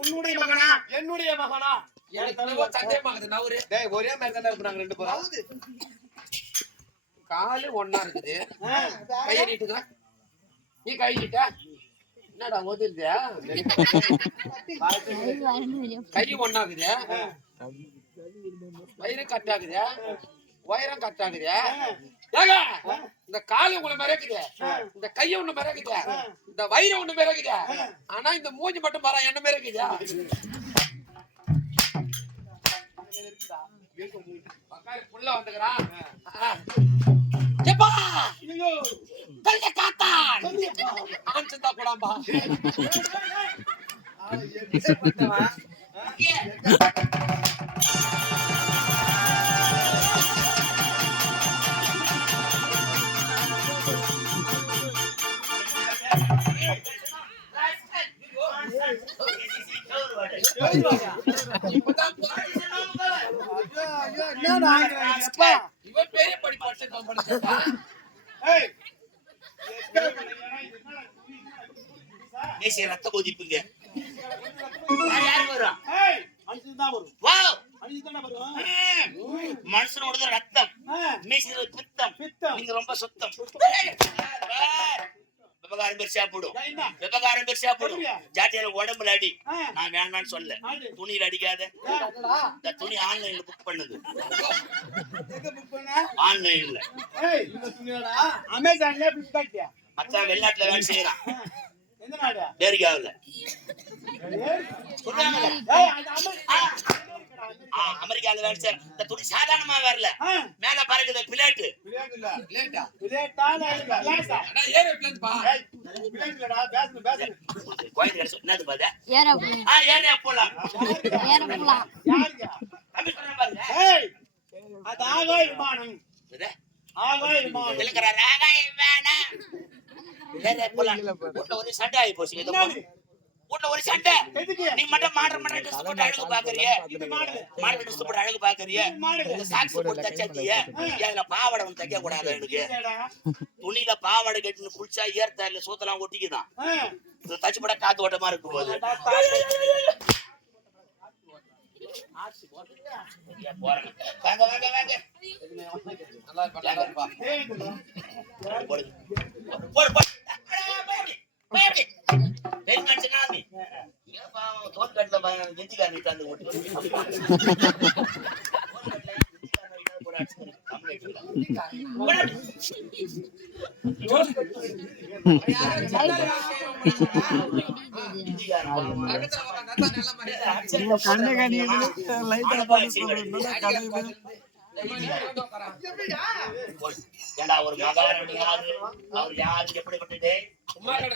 உன்னுடைய மகனா என்னுடைய மகனா எனக்கு என்னவோ சந்தேகமாகுது நவரு டேய் ஒரே மாதிரி தானே இருக்கிறாங்க ரெண்டு பேரும் காலு ஒன்னா இருக்குது கையை நீட்டுங்க நீ கை என்னடா ஒதுருதா கை ஒண்ணாகுது. வயிறு கட்டாகுது. உயரம் கட்டாகுது. ஏங்க இந்த காலு உங்களை மிரக்குது. இந்த கைய ஒண்ணு மிரக்குது. இந்த வயிறு ஒண்ணு மிரக்குது. ஆனா இந்த மூஞ்சி மட்டும் பாரு என்ன மிரக்குது? புள்ள வந்துக்கிறான். எப்பா கல்ல காத்தா ஆன்சந்தா கூடாம்பா தேசிய ரத்த கொதிப்புங்க. யார் யார் வரும்? வா மனுஷனோட ரத்தம். பித்தம். நீங்க ரொம்ப சுத்தம். விவகாரம் பெருசா போடும். விவகாரம் பெருசா போடும். ஜாத்தியால உடம்புல அடி. நான் வேண்டாம்னு சொல்ல துணியில அடிக்காத. இந்த துணி ஆன்லைன்ல புக் பண்ணுது. ஆன்லைன்ல. அமேசான்ல பிளிப்கார்ட்யா மச்சான் வெளிநாட்டுல வேலை செய்யறான். எந்த நாடு? டேரிகாவில் சொல்றாங்கல்ல. ஏய் அது அமெரிக்கா ஆ, அமெரிக்கால வேலை செய்யறான். இந்த துணி சாதாரணமா வரல. மேல பிளேட்டு. பாருங்க. ஏய் அது ஆகாய விமானம். ஆகாய விமானம். ஒரு சண்டை ஆகி போச்சு? வீட்டுல ஒரு சண்டை. நீ மட்டும் மாடுற மாடுற ட்ரெஸ் போட்டு அழகு பாக்குறிய? இது மாடு. மாடுற ட்ரெஸ் போட்டு அழகு பாக்குறிய? மாடு. இந்த சாக்ஸ் போட்டு தச்சாத்திய அதுல பாவாடை வந்து தைக்க கூடாது எனக்கு. துணியில பாவாடை கட்டின்னு குளிச்சா ஏர்த்தா இல்ல சூத்தலாம் ஒட்டிக்குதான் இது தச்சு போட காத்து ஓட்டமா இருக்கும் போது. வாங்க வாங்க வாங்க. நல்லா இருப்பா நல்லா இருப்பா ஏய் இது போடு போடு. போடு லைட்டா பாடி டென் மனுஷனா ஏண்டா ஒரு மகாராணி யாரு அவர் யாரு எப்படிப்பட்டது?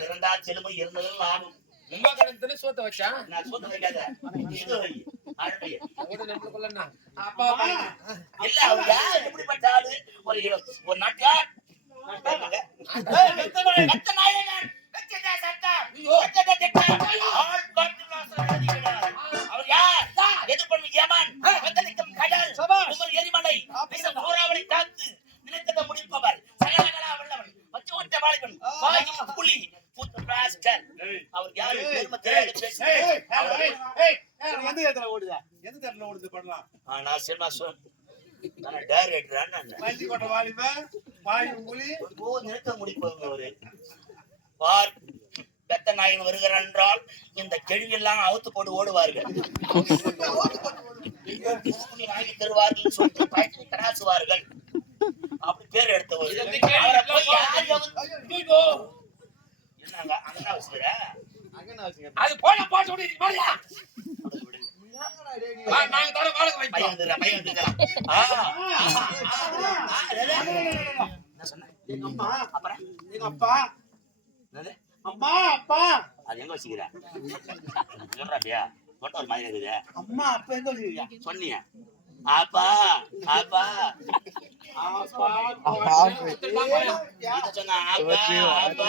இருந்தா செலுமை இருந்ததும் லாபம் உமா கடத்துல சோத்த நான் வைக்காத இது வை. இல்ல அவர் யார் எப்படிப்பட்ட ஆளு? ஒரு ஒரு வெத்த நாயகன், சட்டம், சினிமா சொல் நான் டைரக்டர் நான் மஞ்சி கொட்ட வாலிப வாயு புலி ஓ நிறுத்த முடிப்பவங்க அவரு. பார் பெத்த நாயகன் வருகிறார் என்றால் இந்த கேள்வியெல்லாம் அவுத்து போட்டு ஓடுவார்கள். வாங்கி தருவார்கள் சொல்லி பயத்தில் கடாசுவார்கள். அப்படி பேர் எடுத்தவர். என்னங்க அங்க வச்சுக்கிற? அது போன போட்டு விடு, இது மாதிரியா? வா, நாங்க தர வைக்கிறோம். வந்துடுறா பையன்? என்ன சொன்ன? எங்க அம்மா அப்புறம்? எங்க அப்பா? என்னது? அம்மா அப்பா. அது எங்க வச்சுக்கிற? சொல்றாப்பியா தொட்ட ஒரு மாதிரி இருக்குது. அம்மா அப்பா எங்க வச்சிருக்கீங்க சொன்னியா? அப்பா அப்பா. ஆப்பா, இத சொன்னா? அப்பா அப்பா. அப்பா,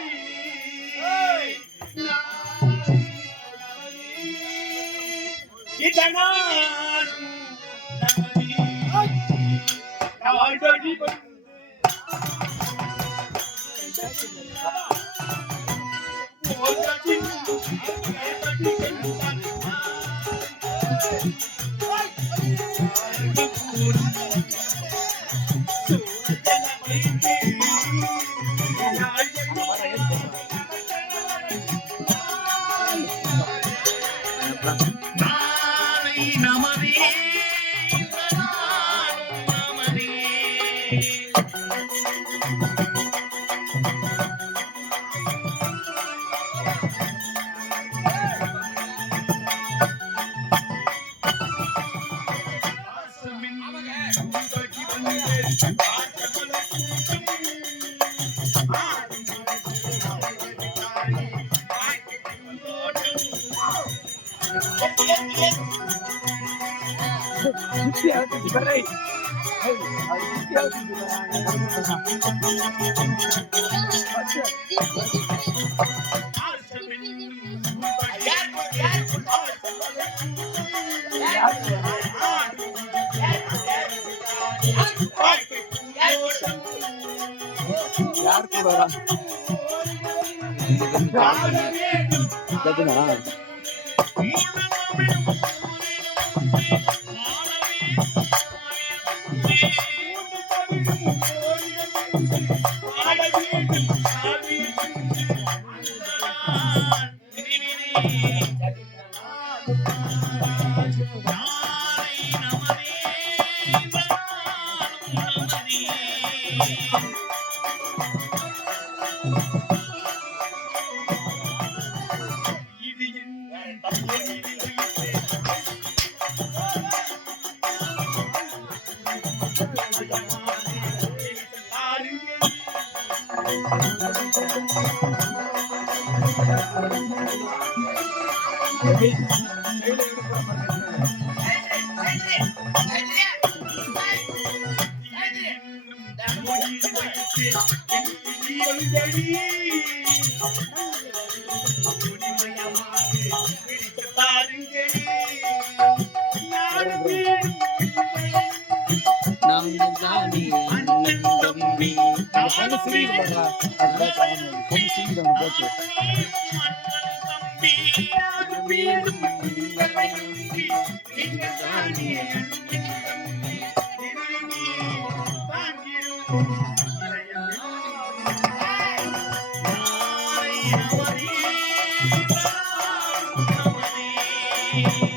நீ என்னடா யார் போடு, யார் கூட நம்ம தானே அண்ணன் தம்பி பொண்ணு சிரிக்குது பாருடா. அதுதான் காரணம். பொண்ணு சிரிக்குது அவனை பார்த்து. இப்ப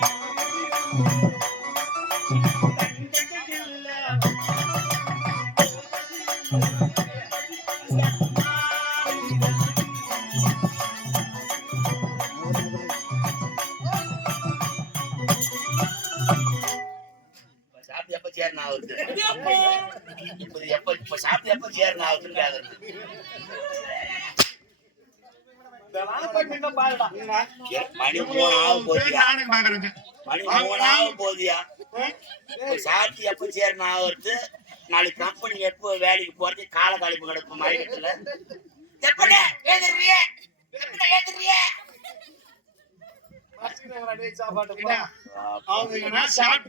இப்ப எப்ப இப்ப சாப்பிட்டு எப்ப சேரணும் ஆகுதுன்னு கேக்குறேன். ஏ, மணி மூணு ஆக போதியா மணி மூணு ஆக போதியா இப்ப சாப்பிட்டு எப்ப சேரணும் ஆகுறது நாளைக்கு கம்பெனி எப்போ வேலைக்கு போறது கால கழிப்பு கிடக்கும் மழைக்கத்துல எப்படா ஏதுறிய எப்படா ஏதுறிய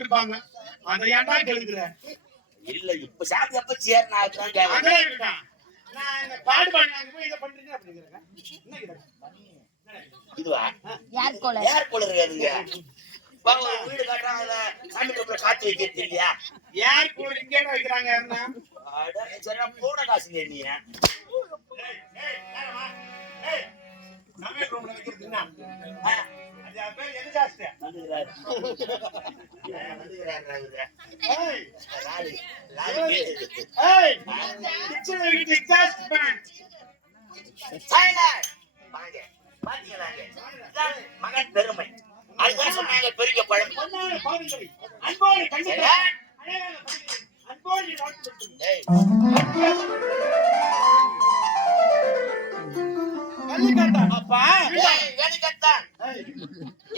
அவங்க அதை ஏன்டா கெடுக்கிற இல்ல இப்ப சாப்பிட்டு எப்ப என்ன இது? இதுவா? ஏர் கூலர் ஒரு வீடு கட்டுறாங்க அதுல சாமி கப்பல காத்து வைக்கிறது இல்லையா? யார் கூட இங்கே வைக்கிறாங்க? போன காசு நீ. சைலண்ட். வாங்க. பாத்தீங்களாங்க? இதான் மகன் பெருமை. அதுதான் சொன்னாங்க பெரிய அன்போடு அன்போடு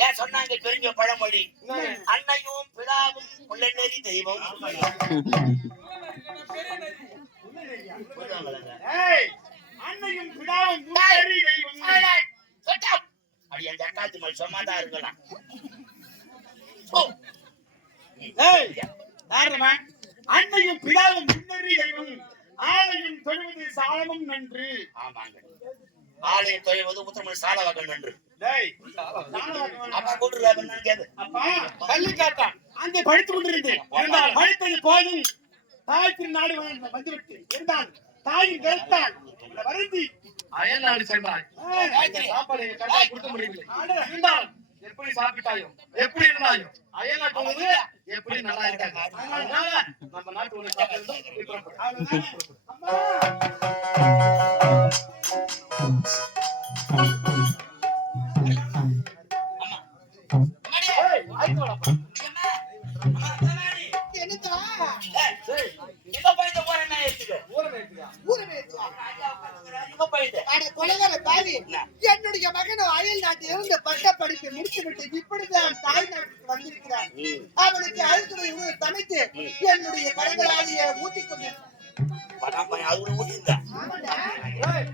ஏன் சொன்னாங்க பெரிய பழமொழி? அன்னையும் பிதாவும் உள்ளநெறி தெய்வம். அன்னையும் பிடாவும் முன்னேறி தெய்வம். அடி அந்த அக்காத்து மேல் சும்மாதான் இருக்கலாம். அன்னையும் பிதாவும் முன்னேறி தெய்வம். ஆலையும் தொழுவது சாலமும் நன்று. ஆமாங்க. ஆலய தொழிவது உத்தரமணி நன்று டேய் சாலவாக்கம் அப்பா கேது அப்பா கள்ளிக்காட்டான் அங்கே படித்துக் கொண்டிருந்தேன் படித்தது போதும். தாய் திருநாடு வந்துவிட்டு தாயின் கருத்தால் வருந்தி. அயல்நாடு சென்றாய். ஏய், சாப்பாடு கொடுக்க முடியவில்லை. ஆடு, இருந்தால் எப்படி சாப்பிட்டாயோ எப்படி இருந்தாயோ அயல்நாட்டு உணவு எப்படி நல்லா இருக்காங்க அதனால நம்ம நாட்டு சாப்பிட்டு என்னுடைய மகன் அயல் நாட்டில் இருந்து பட்ட படிப்பை முடித்துவிட்டு இப்படிதான் தாய் நாட்டுக்கு வந்திருக்கிறார். அவனுக்கு அழுத்துறை உணவு சமைத்து என்னுடைய கரங்களாலேயே ஊட்டிக் கொண்டிருக்கிறார் பணம் பையன் அது ஊட்டிருந்தா ஏய்,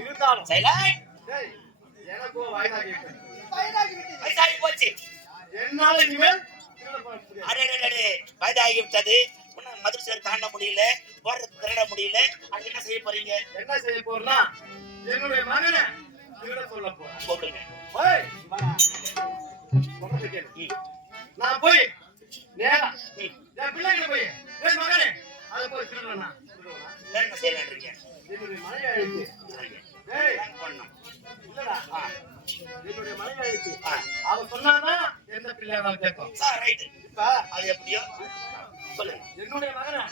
இருந்தாலும் சைலண்ட் வயசாகி போச்சு என்னால இனிமேல். அடே அடே, வயதாகி விட்டது மதுரை சேர் தாண்ட முடியல போடுறது திருட முடியல அது என்ன செய்ய போறீங்க என்ன செய்ய போறேன்னா என்னுடைய மகனை திருட சொல்ல போறேன் கேளு. நான் போய் நேரா என் பிள்ளைகிட்ட போய் மகனே திருடுவேனா? வேற என்ன செய்யலான்றீங்க என்னுடைய மனைவி அழைத்து ஏய் பண்ணணும் இல்லடா. ஆ, என்னுடைய மனைவி அழைத்து ஆ. அவ சொன்னாதான் எந்த பிள்ளையா கேட்கும். சார் ரைட்டு இப்ப. அது எப்படியோ? சொல்லுங்க என்னுடைய மகனை?